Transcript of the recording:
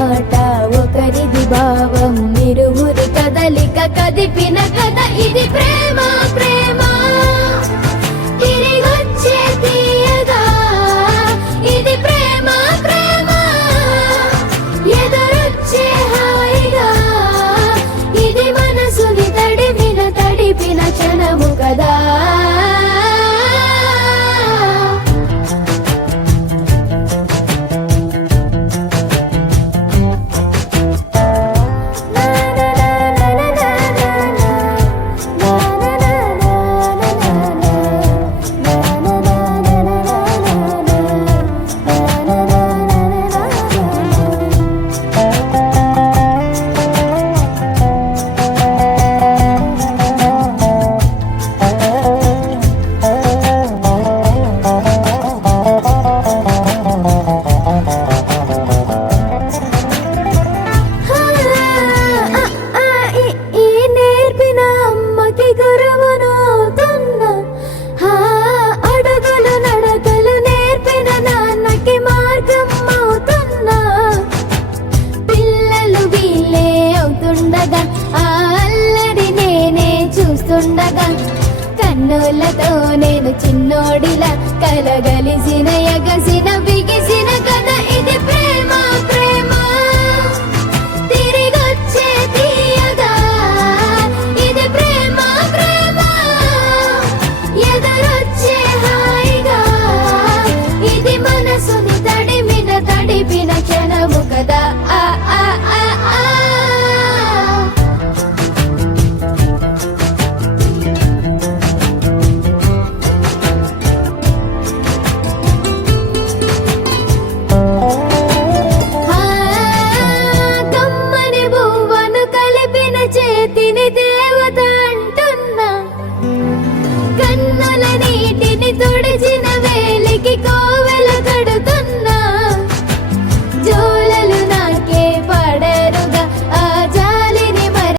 మాట ఒకరిది భావం ఇరువురి కదలిక కదిపిన కథ ఇది ప్రేమ ప్రేమ తిరిగొచ్చే తీయగా ఇది ప్రేమ ప్రేమ ఎదురొచ్చే హాయిగా ఇది మనసుని తడిపిన క్షణము కదా కన్నులతో నేను చిన్నోడిలా కలగలిసిన ఎగసిన బిగిసిన కథ ఇది ప్రేమ ప్రేమ తిరిగొచ్చే తీయగా ఇది ప్రేమ ప్రేమ ఎదురొచ్చే హాయిగా ఇది మనసుని తడిపిన క్షణము కదా ఆ ఆ ఆ ఆ దేవత అంటున్నా కన్నుల నీటిని తుడిచిన